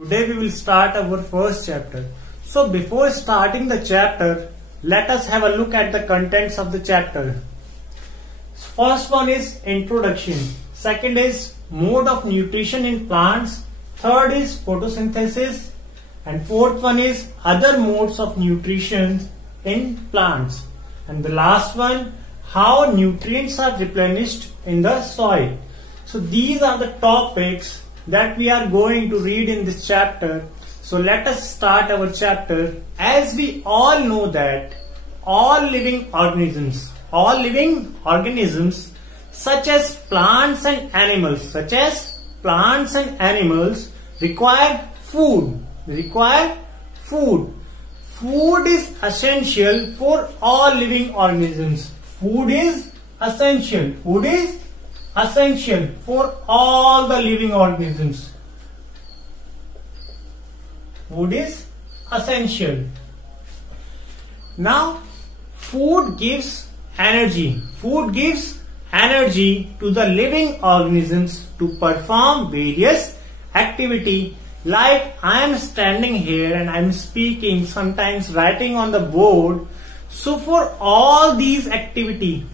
Today we will start our first chapter. So before starting the chapter, let us have a look at the contents of the chapter. First one is introduction. Second is mode of nutrition in plants. Third is photosynthesis. And fourth one is other modes of nutrition in plants. And the last one, how nutrients are replenished in the soil. So these are the topics that we are going to read in this chapter. So let us start our chapter. As we all know that all living organisms such as plants and animals require food. Food is essential for all living organisms. Food is essential for all the living organisms. Food is essential. Now, food gives energy. Food gives energy to the living organisms to perform various activity. Like I am standing here and I am speaking, sometimes writing on the board. So for all these activity,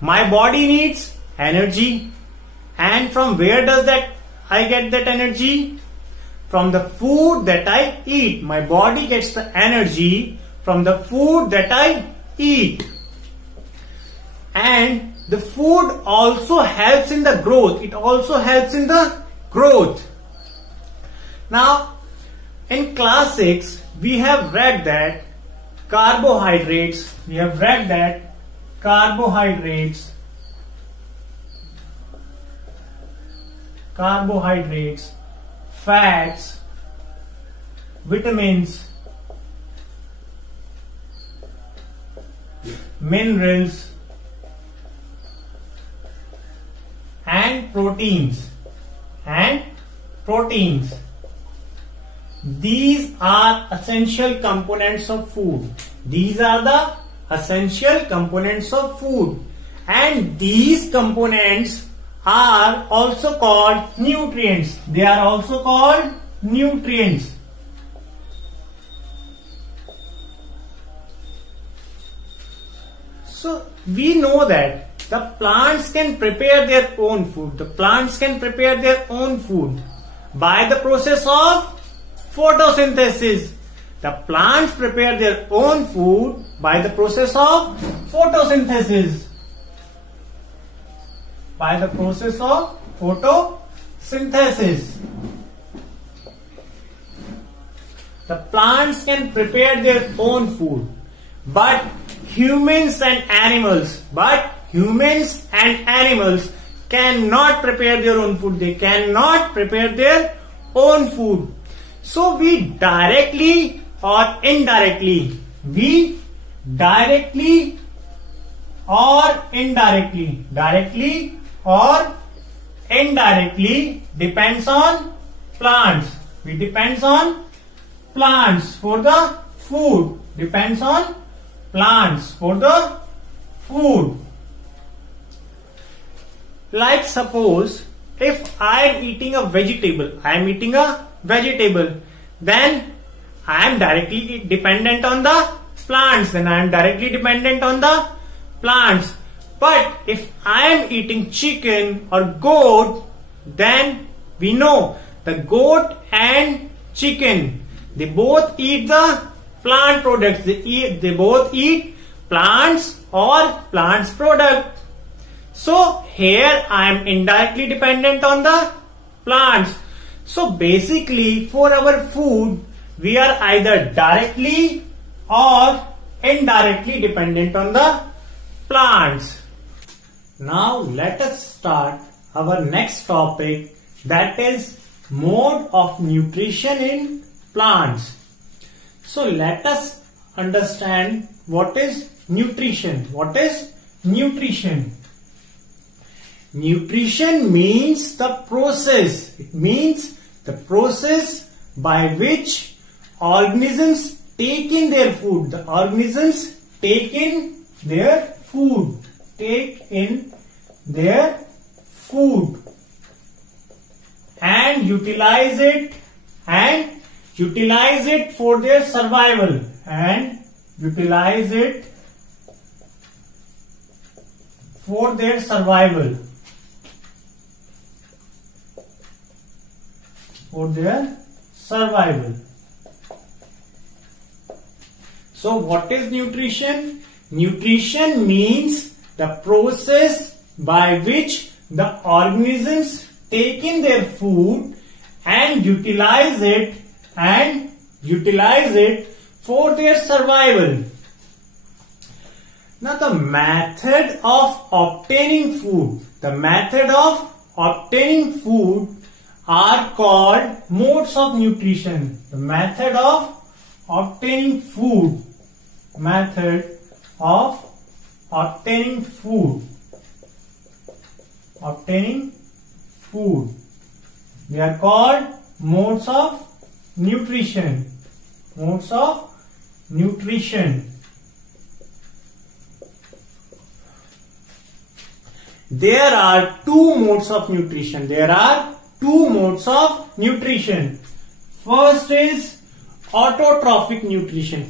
my body needs energy. And from where does I get that energy? From the food that I eat. My body gets the energy from the food that I eat. And the food also helps in the growth. It also helps in the growth. Now, in class 6, we have read that carbohydrates, fats, vitamins, minerals, and proteins. These are essential components of food. And these components are also called nutrients. So we know that the plants can prepare their own food. By the process of photosynthesis. The plants prepare their own food by the process of photosynthesis. The plants can prepare their own food. But humans and animals cannot prepare their own food. They cannot prepare their own food. So we directly or indirectly depends on plants. We depends on plants for the food. Like suppose if I am eating a vegetable, then I am directly dependent on the plants. But if I am eating chicken or goat, then we know the goat and chicken, they both eat the plant products. They both eat plants or plants product. So here I am indirectly dependent on the plants. So basically for our food, we are either directly or indirectly dependent on the plants. Now let us start our next topic, that is mode of nutrition in plants. So let us understand what is nutrition. Nutrition means the process. It means the process by which organisms take in their food. The organisms take in their food. and utilize it for their survival, and utilize it for their survival, for their survival. So what is nutrition? Nutrition means the process by which the organisms take in their food and utilize it for their survival. Now the method of obtaining food are called modes of nutrition. The method of obtaining food, they are called modes of nutrition. There are two modes of nutrition. First is autotrophic nutrition.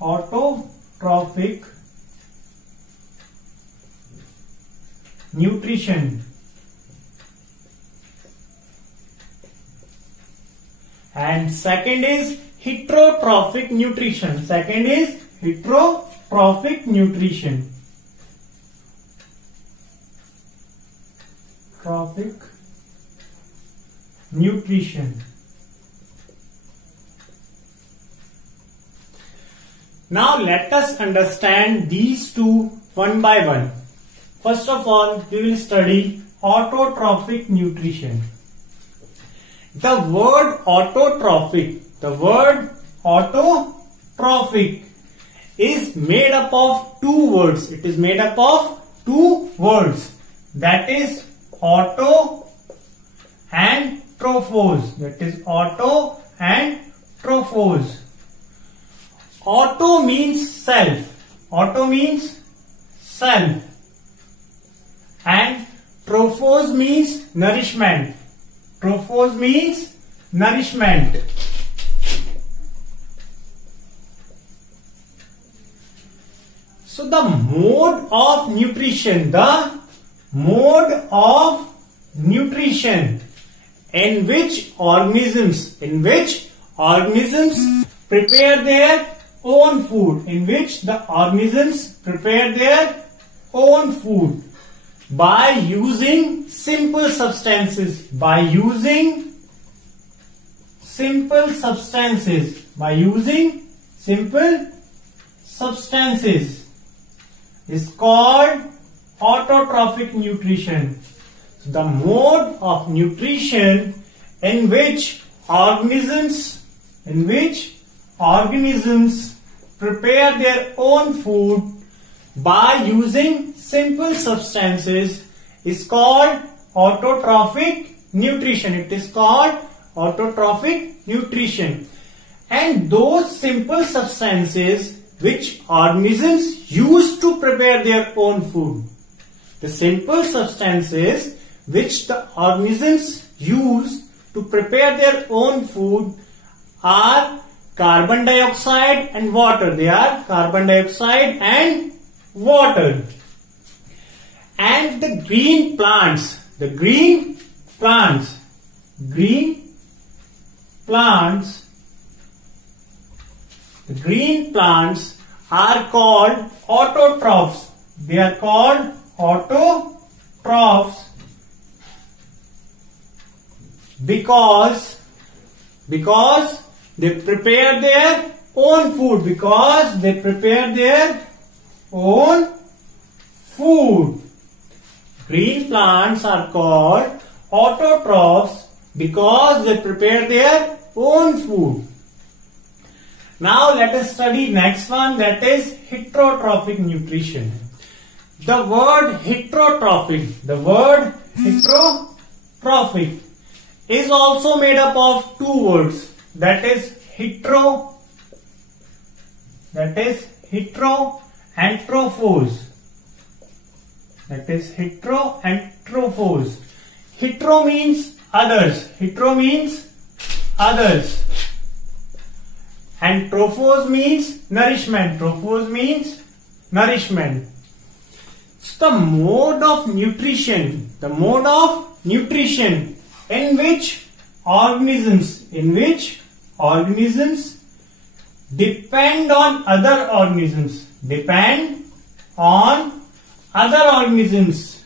Autotrophic nutrition. And second is heterotrophic nutrition. Now let us understand these two one by one. First of all, we will study autotrophic nutrition. The word autotrophic is made up of two words. That is auto and trophos. Auto means self. And trophos means nourishment. So the mode of nutrition in which organisms prepare their own food, by using simple substances, is called autotrophic nutrition. So the mode of nutrition in which organisms prepare their own food by using simple substances is called autotrophic nutrition. And those simple substances which organisms use to prepare their own food, the simple substances which the organisms use to prepare their own food are carbon dioxide and water. And the green plants are called autotrophs. They are called autotrophs because they prepare their own food. Green plants are called autotrophs because they prepare their own food. Now let us study next one, that is heterotrophic nutrition. The word heterotrophic is also made up of two words, that is hetero and trophos. That is hetero and trophos. Hetero means others. Hetero means others. And trophos means nourishment. Trophos means nourishment. So the mode of nutrition in which organisms depend on other organisms,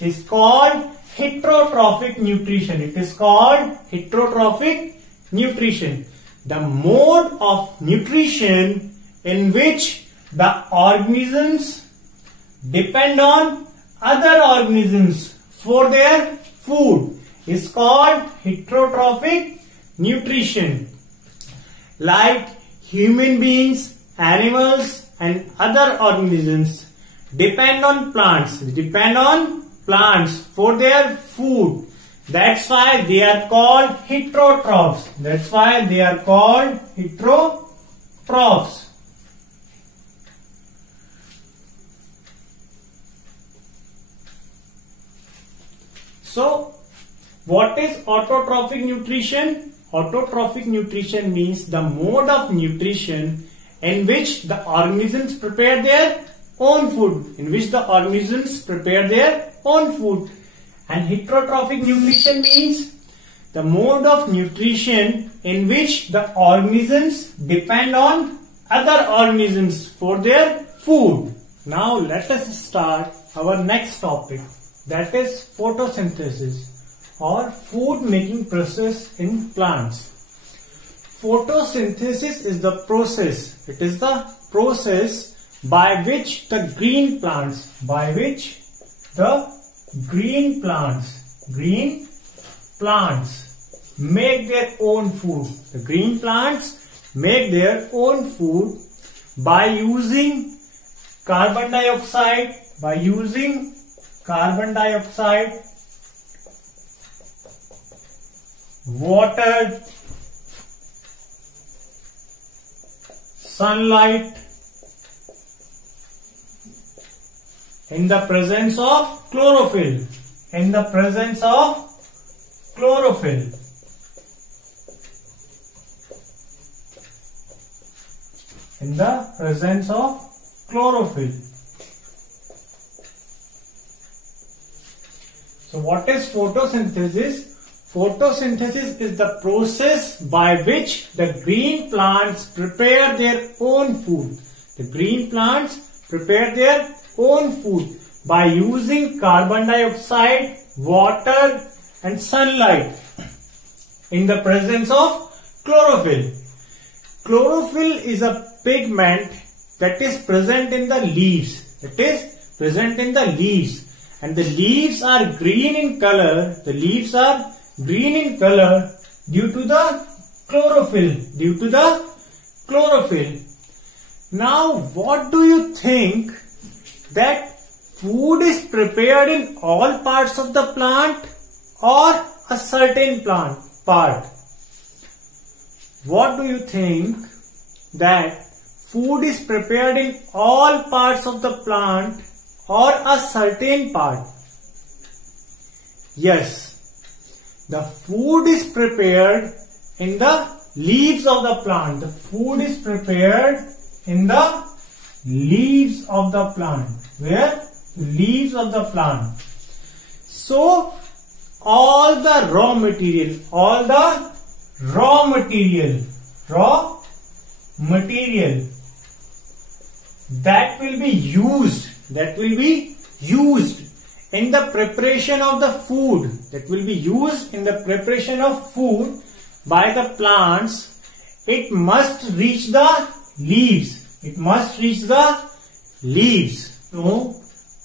is called heterotrophic nutrition. It is called heterotrophic nutrition. The mode of nutrition in which the organisms depend on other organisms for their food is called heterotrophic nutrition. Like human beings, animals and other organisms depend on plants for their food. That's why they are called heterotrophs. So, what is autotrophic nutrition? Autotrophic nutrition means the mode of nutrition in which the organisms prepare their own food. And heterotrophic nutrition means the mode of nutrition in which the organisms depend on other organisms for their food. Now let us start our next topic, that is photosynthesis or food making process in plants. Photosynthesis is the process. It is the process by which the green plants make their own food. The green plants make their own food by using carbon dioxide, water, sunlight, in the presence of chlorophyll. So what is photosynthesis? Photosynthesis is the process by which the green plants prepare their own food. The green plants prepare their own food by using carbon dioxide, water and sunlight in the presence of chlorophyll. Chlorophyll is a pigment that is present in the leaves. And the leaves are green in color. Due to the chlorophyll. Now, what do you think that food is prepared in all parts of the plant or a certain part? What do you think that food is prepared in all parts of the plant or a certain part? Yes. The food is prepared in the leaves of the plant. Where? Leaves of the plant. So, all the raw material that will be used in the preparation of the food, by the plants, it must reach the leaves. So,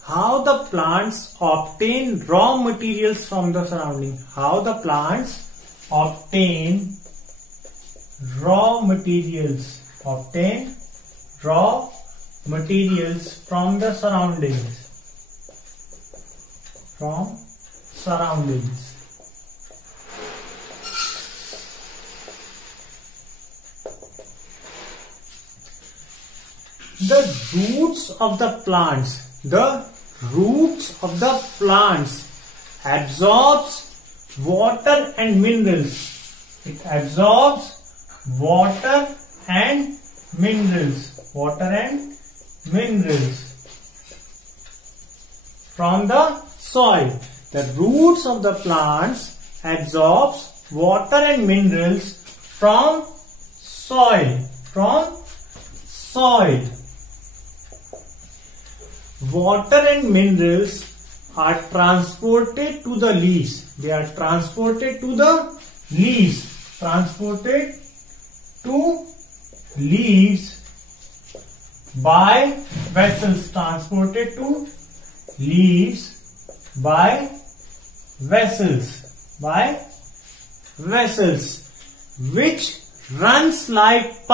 how the plants obtain raw materials from the surrounding? How the plants obtain raw materials from the surroundings. the roots of the plants, absorbs water and minerals. It absorbs water and minerals from the soil. The roots of the plants absorbs water and minerals from soil. Water and minerals are transported to the leaves. They are transported to the leaves. By vessels. Which runs like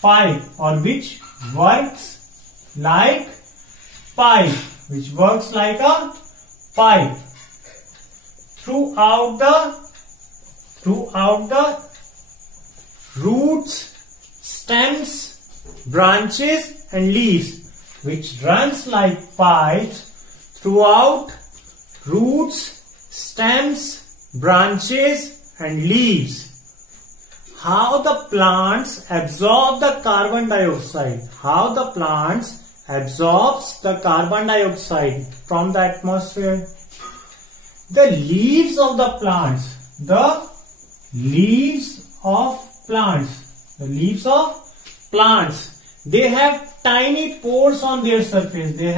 pipe, or which works like pipe, a pipe throughout the roots, stems, branches and leaves, which runs like pipes throughout roots, stems, branches and leaves. How the plants absorb the carbon dioxide? From the atmosphere? The leaves of the plants, they have tiny pores on their surface.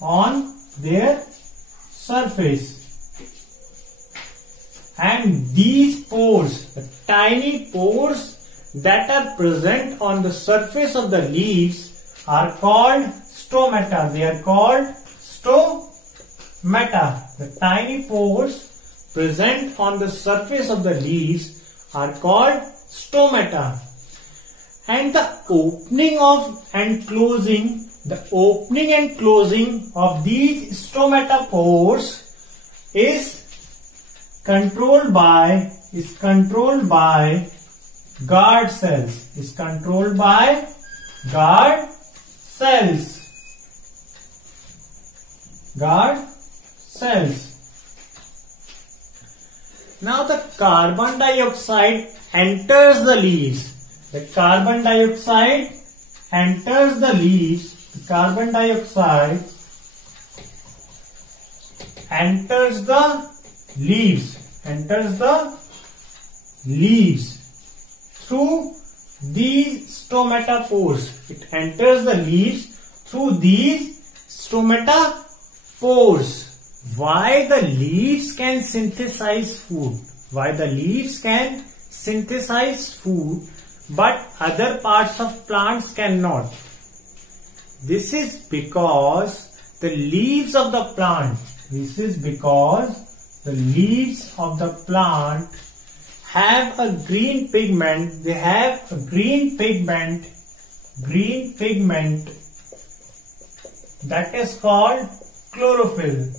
On their surface. And these pores, the tiny pores that are present on the surface of the leaves, are called stomata. The tiny pores present on the surface of the leaves are called stomata. And the opening and closing of these stomata pores is controlled by guard cells. Now the carbon dioxide enters the leaves. Carbon dioxide enters the leaves through these stomata pores. It enters the leaves through these stomata pores. Why the leaves can synthesize food? But other parts of plants cannot? This is because the leaves of the plant have a green pigment. They have a green pigment that is called chlorophyll.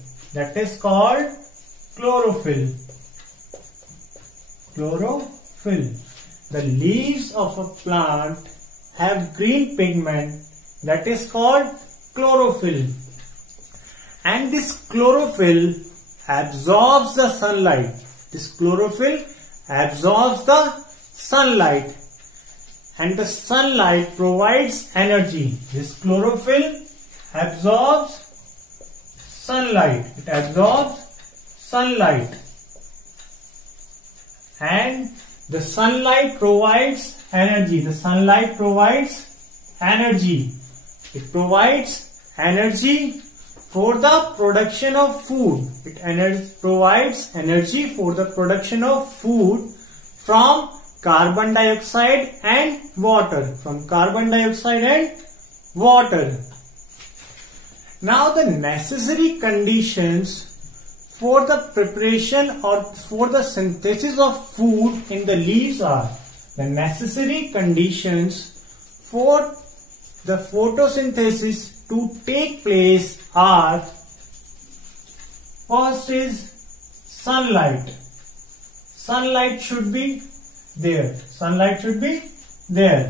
The leaves of a plant have green pigment that is called chlorophyll. And this chlorophyll absorbs the sunlight. And the sunlight provides energy. This chlorophyll absorbs sunlight. And the sunlight provides energy. It provides energy for the production of food. Provides energy for the production of food from carbon dioxide and water. Now the necessary conditions for the preparation or for the synthesis of food in the leaves are, the necessary conditions for the photosynthesis to take place are, first is sunlight. Sunlight should be there. Sunlight should be there.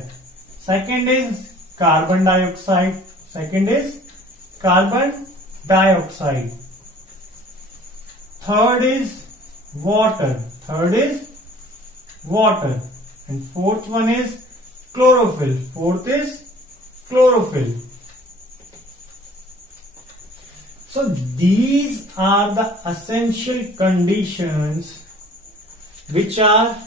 Second is carbon dioxide. Second is carbon dioxide. Third is water. Third is water. And fourth one is chlorophyll. Fourth is chlorophyll. So these are the essential conditions which are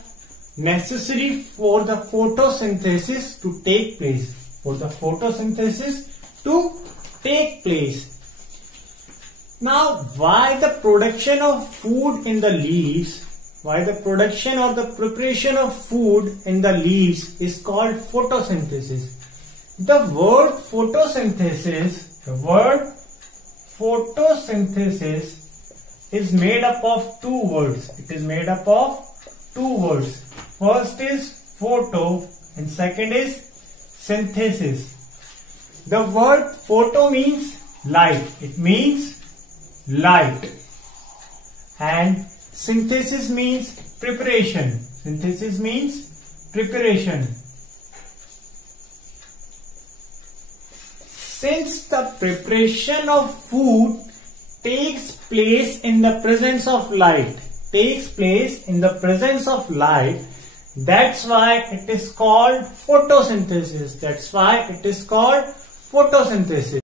necessary for the photosynthesis to take place. For the photosynthesis to take place. Now, why the production of food in the leaves? Why the production or the preparation of food in the leaves is called photosynthesis? The word photosynthesis is made up of two words. It is made up of two words. First is photo and second is synthesis. The word photo means light. It means light. And synthesis means preparation. Synthesis means preparation. Since the preparation of food takes place in the presence of light, that's why it is called photosynthesis.